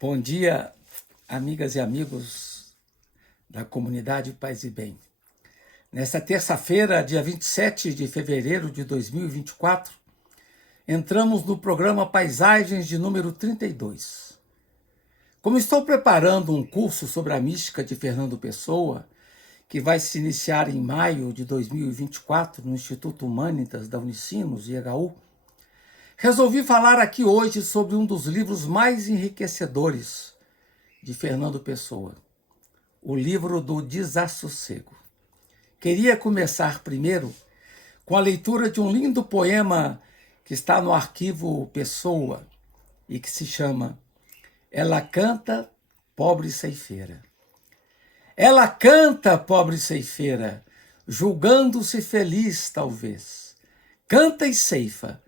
Bom dia, amigas e amigos da comunidade Paz e Bem. Nesta terça-feira, dia 27 de fevereiro de 2024, entramos no programa Paisagens de número 32. Como estou preparando um curso sobre a mística de Fernando Pessoa, que vai se iniciar em maio de 2024 no Instituto Humanitas da Unicinos, IHU, resolvi falar aqui hoje sobre um dos livros mais enriquecedores de Fernando Pessoa, o livro do Desassossego. Queria começar primeiro com a leitura de um lindo poema que está no arquivo Pessoa e que se chama Ela Canta, Pobre Ceifeira. Ela canta, pobre ceifeira, julgando-se feliz, talvez. Canta e ceifa,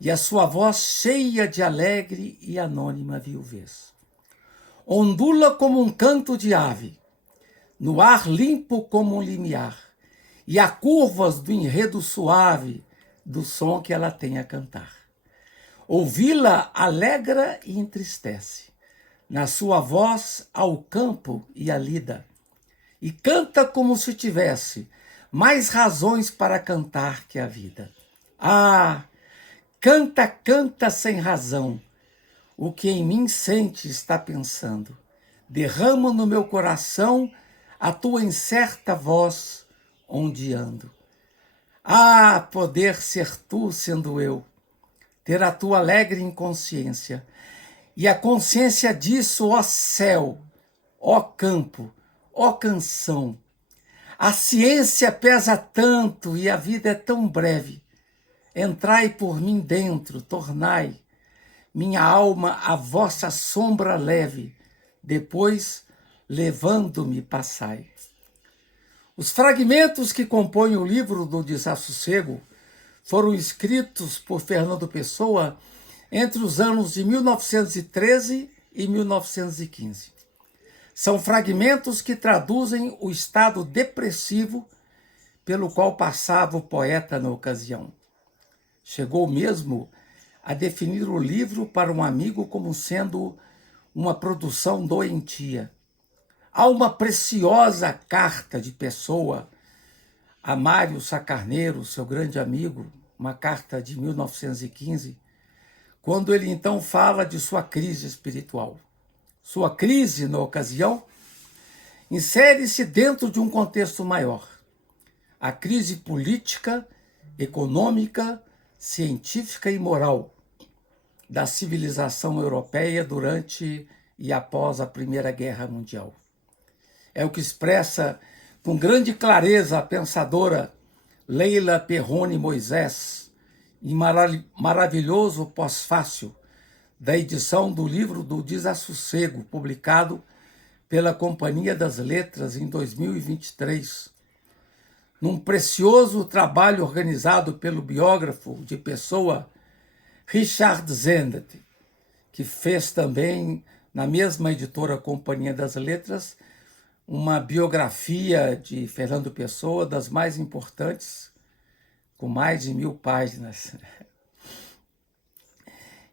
e a sua voz cheia de alegre e anônima viuvez. Ondula como um canto de ave, no ar limpo como um limiar, e há curvas do enredo suave do som que ela tem a cantar. Ouvi-la alegra e entristece, na sua voz ao campo e à lida, e canta como se tivesse mais razões para cantar que a vida. Ah, canta, canta sem razão, o que em mim sente está pensando. Derrama no meu coração a tua incerta voz ondeando. Ah, poder ser tu sendo eu, ter a tua alegre inconsciência, e a consciência disso, ó céu, ó campo, ó canção. A ciência pesa tanto e a vida é tão breve. Entrai por mim dentro, tornai minha alma a vossa sombra leve, depois, levando-me, passai. Os fragmentos que compõem o livro do Desassossego foram escritos por Fernando Pessoa entre os anos de 1913 e 1915. São fragmentos que traduzem o estado depressivo pelo qual passava o poeta na ocasião. Chegou mesmo a definir o livro para um amigo como sendo uma produção doentia. Há uma preciosa carta de Pessoa a Mário Sacarneiro, seu grande amigo, uma carta de 1915, quando ele então fala de sua crise espiritual. Sua crise, na ocasião, insere-se dentro de um contexto maior. A crise política, econômica, científica e moral da civilização europeia durante e após a Primeira Guerra Mundial. É o que expressa com grande clareza a pensadora Leila Perrone Moisés, em maravilhoso pós-fácil da edição do livro do Desassossego, publicado pela Companhia das Letras em 2023, num precioso trabalho organizado pelo biógrafo de Pessoa, Richard Zendet, que fez também, na mesma editora Companhia das Letras, uma biografia de Fernando Pessoa, das mais importantes, com mais de 1000 páginas.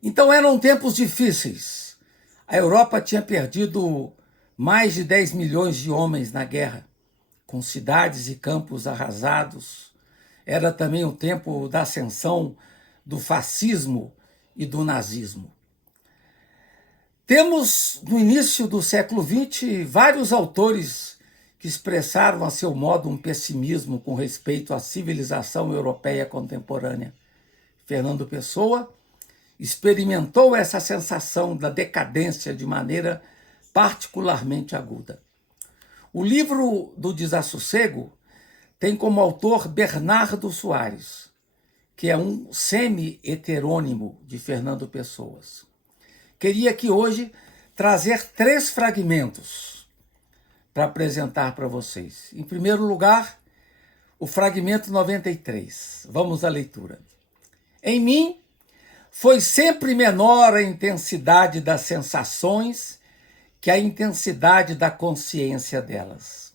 Então eram tempos difíceis. A Europa tinha perdido mais de 10 milhões de homens na guerra, com cidades e campos arrasados. Era também o tempo da ascensão do fascismo e do nazismo. Temos, no início do século XX, vários autores que expressaram a seu modo um pessimismo com respeito à civilização europeia contemporânea. Fernando Pessoa experimentou essa sensação da decadência de maneira particularmente aguda. O livro do Desassossego tem como autor Bernardo Soares, que é um semi-heterônimo de Fernando Pessoa. Queria aqui hoje trazer 3 fragmentos para apresentar para vocês. Em primeiro lugar, o fragmento 93. Vamos à leitura. Em mim, foi sempre menor a intensidade das sensações que a intensidade da consciência delas.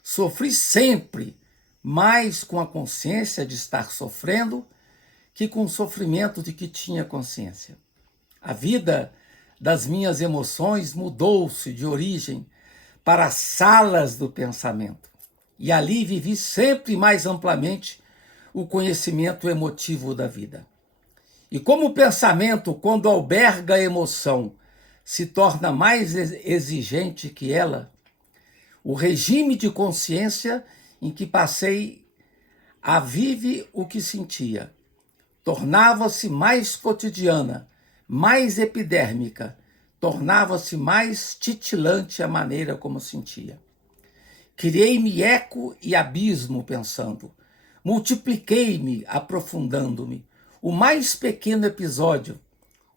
Sofri sempre mais com a consciência de estar sofrendo que com o sofrimento de que tinha consciência. A vida das minhas emoções mudou-se de origem para as salas do pensamento. E ali vivi sempre mais amplamente o conhecimento emotivo da vida. E como o pensamento, quando alberga a emoção, se torna mais exigente que ela, o regime de consciência em que passei a vive o que sentia. Tornava-se mais cotidiana, mais epidérmica, tornava-se mais titilante a maneira como sentia. Criei-me eco e abismo pensando, multipliquei-me aprofundando-me. O mais pequeno episódio,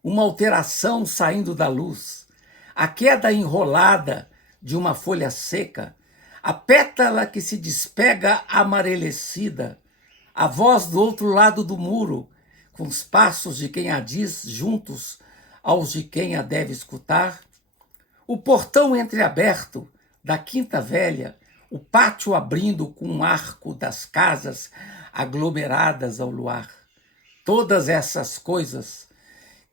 uma alteração saindo da luz, a queda enrolada de uma folha seca, a pétala que se despega amarelecida, a voz do outro lado do muro, com os passos de quem a diz juntos aos de quem a deve escutar, o portão entreaberto da quinta velha, o pátio abrindo com um arco das casas aglomeradas ao luar. Todas essas coisas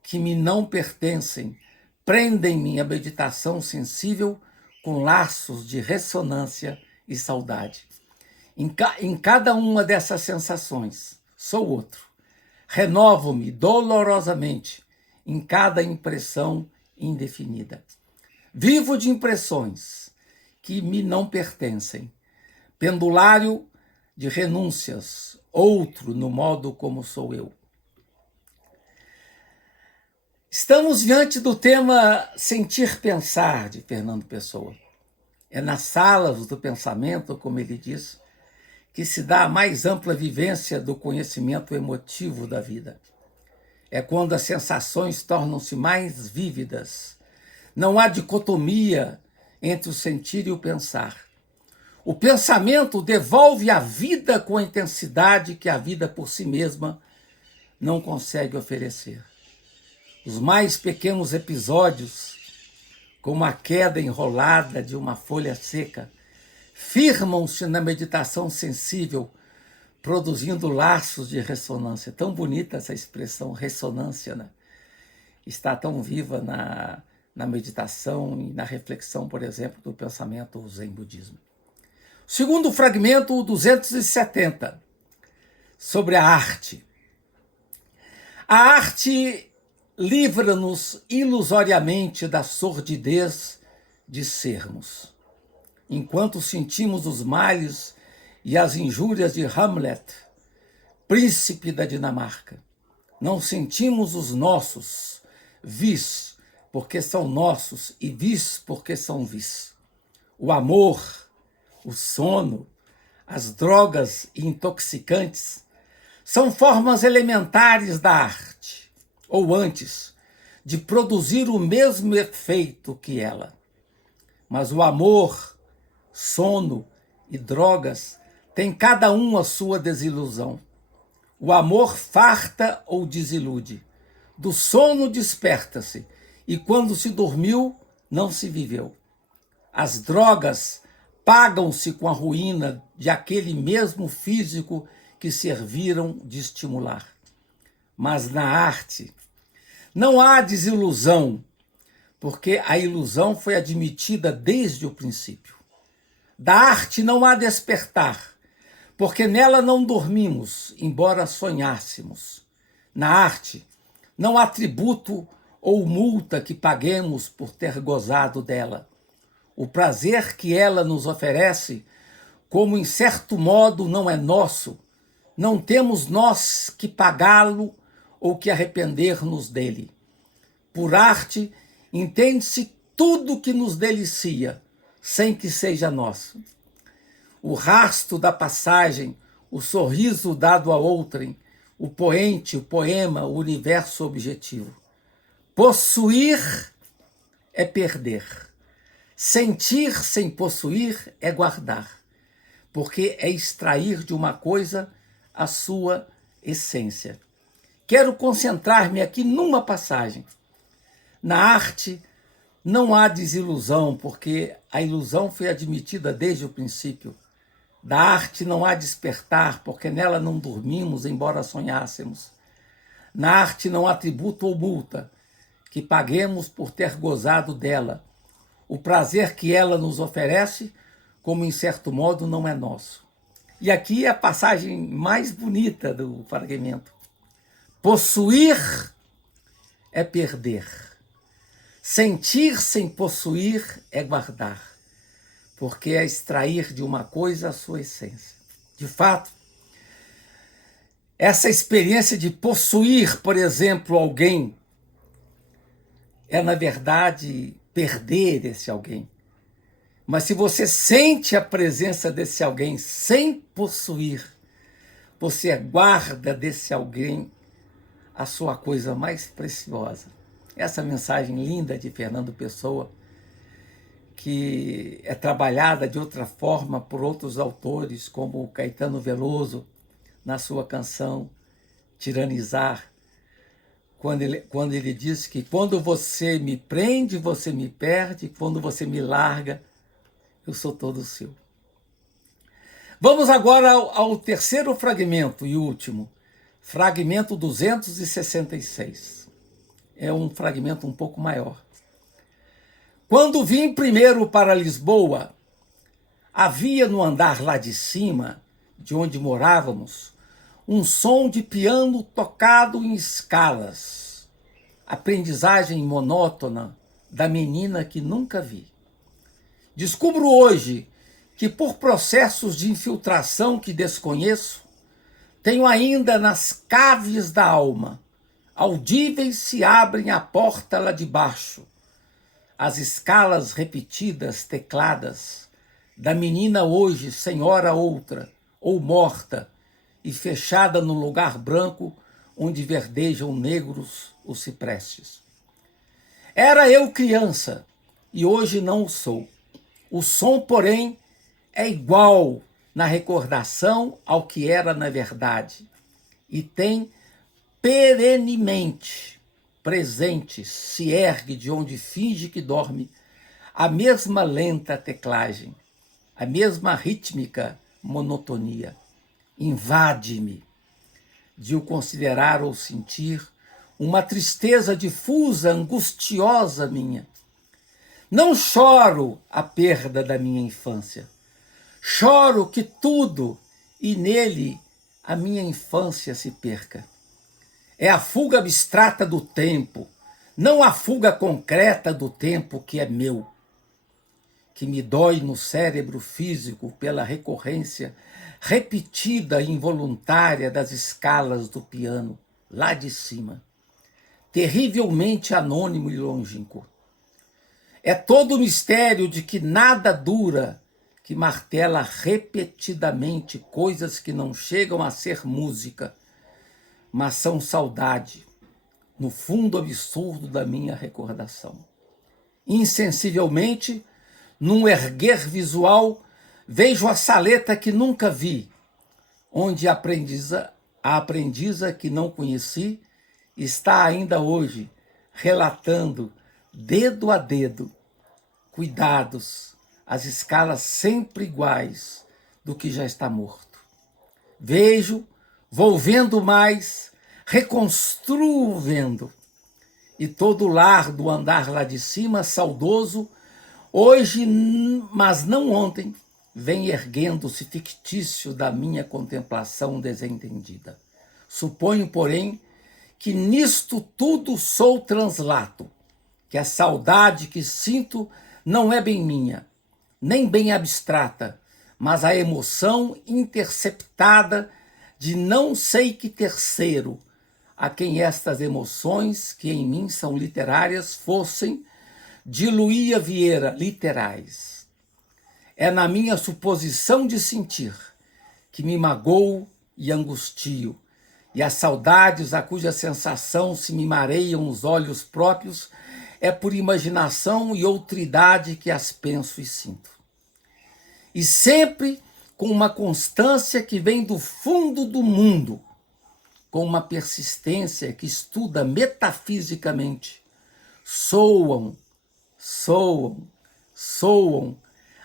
que me não pertencem prendem minha meditação sensível com laços de ressonância e saudade. Em cada uma dessas sensações, sou outro. Renovo-me dolorosamente em cada impressão indefinida. Vivo de impressões que me não pertencem. Pendulário de renúncias, outro no modo como sou eu. Estamos diante do tema Sentir Pensar, de Fernando Pessoa. É nas salas do pensamento, como ele diz, que se dá a mais ampla vivência do conhecimento emotivo da vida. É quando as sensações tornam-se mais vívidas. Não há dicotomia entre o sentir e o pensar. O pensamento devolve a vida com a intensidade que a vida por si mesma não consegue oferecer. Os mais pequenos episódios, como a queda enrolada de uma folha seca, firmam-se na meditação sensível, produzindo laços de ressonância. Tão bonita essa expressão, ressonância, né? Está tão viva na meditação e na reflexão, por exemplo, do pensamento Zen budismo. Segundo fragmento, o 270, sobre a arte. A arte livra-nos ilusoriamente da sordidez de sermos. Enquanto sentimos os males e as injúrias de Hamlet, príncipe da Dinamarca, não sentimos os nossos, vis, porque são nossos, e vis, porque são vis. O amor, o sono, as drogas intoxicantes são formas elementares da arte, ou antes, de produzir o mesmo efeito que ela. Mas o amor, sono e drogas têm cada um a sua desilusão. O amor farta ou desilude. Do sono desperta-se, e quando se dormiu, não se viveu. As drogas pagam-se com a ruína de aquele mesmo físico que serviram de estimular. Mas na arte não há desilusão, porque a ilusão foi admitida desde o princípio. Da arte não há despertar, porque nela não dormimos, embora sonhássemos. Na arte não há tributo ou multa que paguemos por ter gozado dela. O prazer que ela nos oferece, como em certo modo não é nosso, não temos nós que pagá-lo ou que arrepender-nos dele. Por arte, entende-se tudo que nos delicia, sem que seja nosso. O rasto da passagem, o sorriso dado a outrem, o poente, o poema, o universo objetivo. Possuir é perder. Sentir sem possuir é guardar, porque é extrair de uma coisa a sua essência. Quero concentrar-me aqui numa passagem. Na arte não há desilusão, porque a ilusão foi admitida desde o princípio. Da arte não há despertar, porque nela não dormimos, embora sonhássemos. Na arte não há tributo ou multa que paguemos por ter gozado dela. O prazer que ela nos oferece, como em certo modo não é nosso. E aqui é a passagem mais bonita do fragmento. Possuir é perder. Sentir sem possuir é guardar, porque é extrair de uma coisa a sua essência. De fato, essa experiência de possuir, por exemplo, alguém, é, na verdade, perder esse alguém. Mas se você sente a presença desse alguém sem possuir, você guarda desse alguém a sua coisa mais preciosa. Essa mensagem linda de Fernando Pessoa, que é trabalhada de outra forma por outros autores, como Caetano Veloso, na sua canção Tiranizar, quando ele diz que quando você me prende, você me perde, quando você me larga, eu sou todo seu. Vamos agora ao terceiro fragmento e último, fragmento 266. É um fragmento um pouco maior. Quando vim primeiro para Lisboa, havia no andar lá de cima, de onde morávamos, um som de piano tocado em escalas, aprendizagem monótona da menina que nunca vi. Descubro hoje que, por processos de infiltração que desconheço, tenho ainda nas caves da alma, audíveis se abrem a porta lá de baixo, as escalas repetidas, tecladas, da menina hoje, senhora outra, ou morta, e fechada num lugar branco onde verdejam negros os ciprestes. Era eu criança, e hoje não o sou. O som, porém, é igual na recordação ao que era na verdade, e tem perenemente presente, se ergue de onde finge que dorme, a mesma lenta teclagem, a mesma rítmica monotonia. Invade-me de o considerar ou sentir uma tristeza difusa, angustiosa minha. Não choro a perda da minha infância. Choro que tudo e nele a minha infância se perca. É a fuga abstrata do tempo, não a fuga concreta do tempo que é meu, que me dói no cérebro físico pela recorrência repetida e involuntária das escalas do piano, lá de cima, terrivelmente anônimo e longínquo. É todo o mistério de que nada dura, que martela repetidamente coisas que não chegam a ser música, mas são saudade, no fundo absurdo da minha recordação. Insensivelmente, num erguer visual, vejo a saleta que nunca vi, onde a aprendiza que não conheci está ainda hoje relatando, dedo a dedo, cuidados, as escalas sempre iguais do que já está morto. Vejo, vou vendo mais, reconstruo vendo, e todo o lar do andar lá de cima, saudoso, hoje, mas não ontem, vem erguendo-se fictício da minha contemplação desentendida. Suponho, porém, que nisto tudo sou translato, que a saudade que sinto não é bem minha, nem bem abstrata, mas a emoção interceptada de não sei que terceiro, a quem estas emoções, que em mim são literárias, fossem, de Luía Vieira, literais. É na minha suposição de sentir que me magoo e angustio, e as saudades a cuja sensação se me mareiam os olhos próprios é por imaginação e outridade que as penso e sinto. E sempre com uma constância que vem do fundo do mundo, com uma persistência que estuda metafisicamente. Soam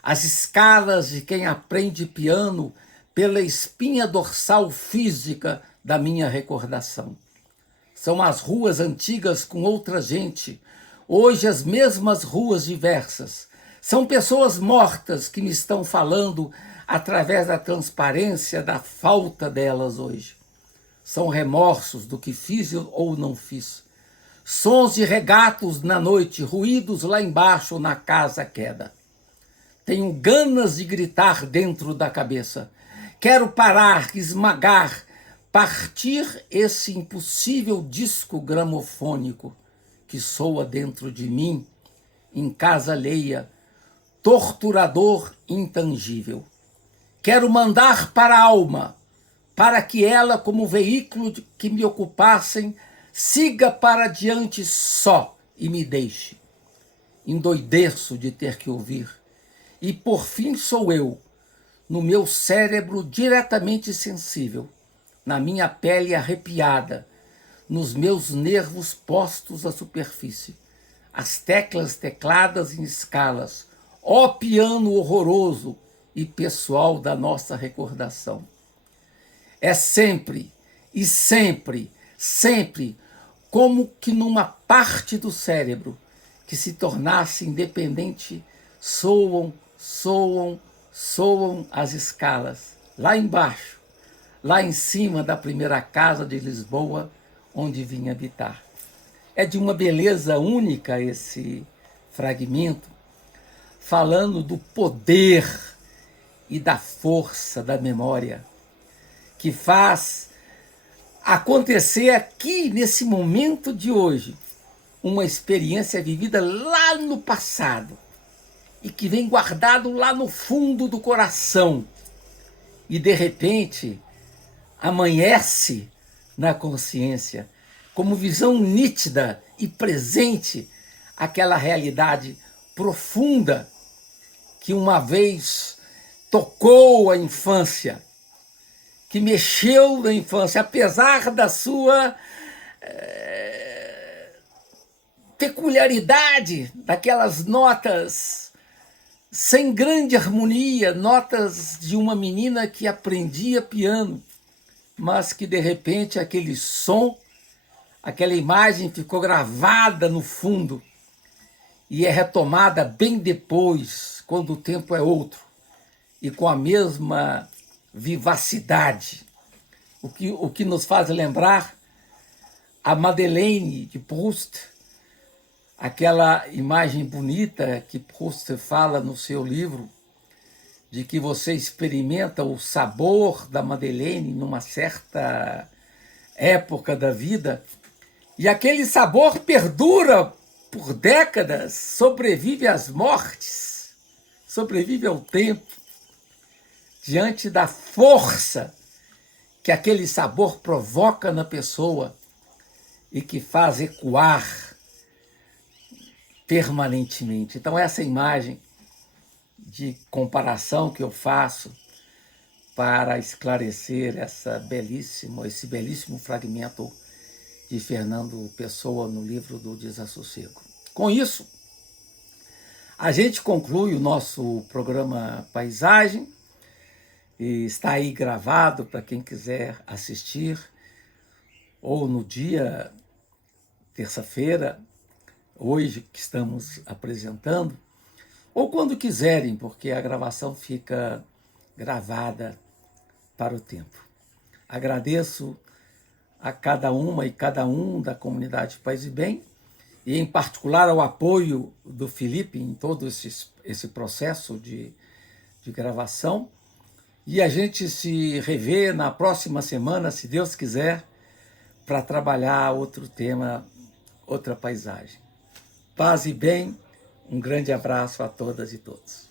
as escalas de quem aprende piano pela espinha dorsal física da minha recordação. São as ruas antigas com outra gente, hoje as mesmas ruas diversas. São pessoas mortas que me estão falando através da transparência da falta delas hoje. São remorsos do que fiz ou não fiz. Sons de regatos na noite, ruídos lá embaixo na casa queda. Tenho ganas de gritar dentro da cabeça. Quero parar, esmagar, partir esse impossível disco gramofônico que soa dentro de mim, em casa alheia, torturador intangível. Quero mandar para a alma, para que ela, como veículo que me ocupassem, siga para diante só e me deixe. Endoideço de ter que ouvir. E por fim sou eu, no meu cérebro diretamente sensível, na minha pele arrepiada, nos meus nervos postos à superfície, as teclas tecladas em escalas, ó piano horroroso e pessoal da nossa recordação. É sempre, e sempre, sempre, como que numa parte do cérebro que se tornasse independente, soam as escalas, lá embaixo, lá em cima da primeira casa de Lisboa, onde vim habitar. É de uma beleza única esse fragmento, falando do poder e da força da memória, que faz acontecer aqui, nesse momento de hoje, uma experiência vivida lá no passado, e que vem guardado lá no fundo do coração, e de repente amanhece na consciência, como visão nítida e presente, aquela realidade profunda que uma vez tocou a infância, que mexeu na infância, apesar da sua peculiaridade, daquelas notas sem grande harmonia, notas de uma menina que aprendia piano, mas que de repente aquele som, aquela imagem ficou gravada no fundo e é retomada bem depois, quando o tempo é outro, e com a mesma vivacidade. O que nos faz lembrar a Madeleine de Proust, aquela imagem bonita que Proust fala no seu livro, de que você experimenta o sabor da Madeleine numa certa época da vida, e aquele sabor perdura por décadas, sobrevive às mortes, sobrevive ao tempo, diante da força que aquele sabor provoca na pessoa e que faz ecoar permanentemente. Então, essa imagem de comparação que eu faço para esclarecer esse belíssimo fragmento de Fernando Pessoa no livro do Desassossego. Com isso, a gente conclui o nosso programa Paisagem, e está aí gravado para quem quiser assistir, ou no dia terça-feira, hoje que estamos apresentando, ou quando quiserem, porque a gravação fica gravada para o tempo. Agradeço a cada uma e cada um da comunidade Paz e Bem, e em particular ao apoio do Felipe em todo esse processo de gravação. E a gente se revê na próxima semana, se Deus quiser, para trabalhar outro tema, outra paisagem. Paz e bem, um grande abraço a todas e todos.